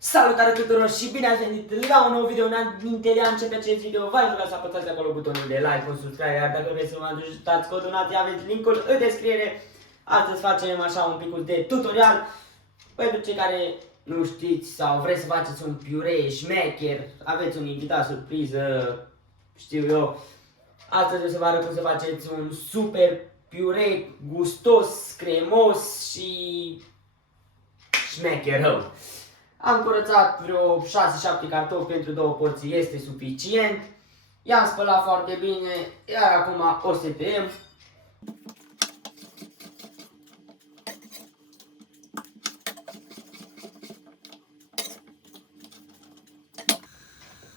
Salutare tuturor și bine ați venit la un nou video. Înainte de a începe acest video, v-aș ruga să apăsați acolo butonul de like, un subscribe, iar dacă vreți să mă ajutați cu o donație, aveți linkul în descriere. Astăzi facem așa un pic de tutorial pentru cei care nu știți sau vreți să faceți un piure șmecher, aveți un invitat surpriză, știu eu. Astăzi o să vă arăt cum să faceți un super piure gustos, cremos și șmecher rău. Am curățat vreo 6-7 cartofi pentru 2 porții, este suficient. I-am spălat foarte bine, iar acum o să tăiem.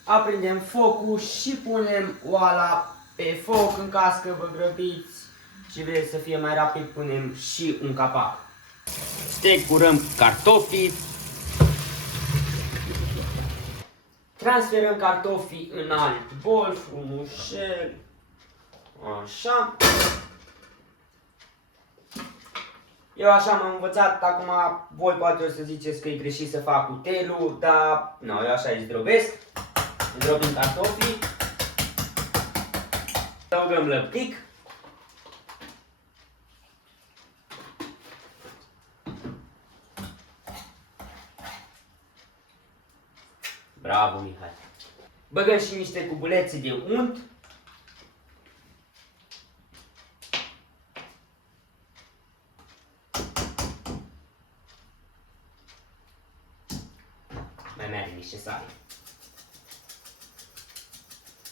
Aprindem focul și punem oala pe foc. În caz că vă grăbiți și vreți să fie mai rapid, punem și un capac. Strecurăm cartofii. Transferăm cartofii în alt bol, frumușel, așa. Eu așa m-am învățat, acum voi poate o să ziceți că e greșit să fac cu telul, dar nu, eu așa îi zdrobesc. Zdrobim cartofii. Adăugăm lăptic. Bravo, Mihai! Băgăm și niște cubulețe de unt. Mai merge niște sare.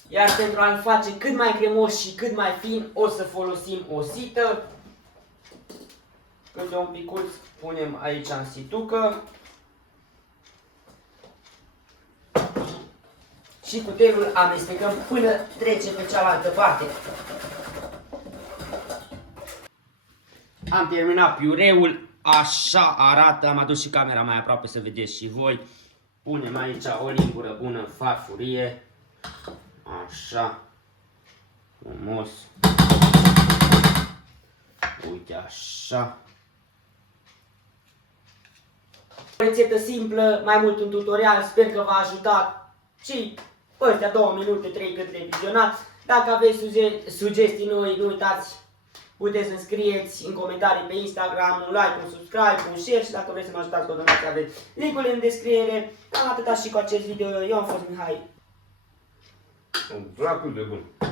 Iar pentru a-l face cât mai cremos și cât mai fin, o să folosim o sită. Când e un picuț, punem aici în situcă. Și cu telul amestecăm până trece pe cealaltă parte. Am terminat piureul, așa arată, am adus și camera mai aproape să vedeți și voi. Punem aici o lingură bună în farfurie, așa, frumos, uite așa. O rețetă simplă, mai mult un tutorial, sper că v-a ajutat și ăstea 2 minute, 3 cât le vizionat. Dacă aveți sugestii noi, nu uitați, puteți să-mi scrieți în comentarii pe Instagram, un like, un subscribe, un share și dacă vreți să mă ajutați cu o donație, aveți linkul în descriere. Cam atâta și cu acest video. Eu am fost Mihai. Un dracu de bun.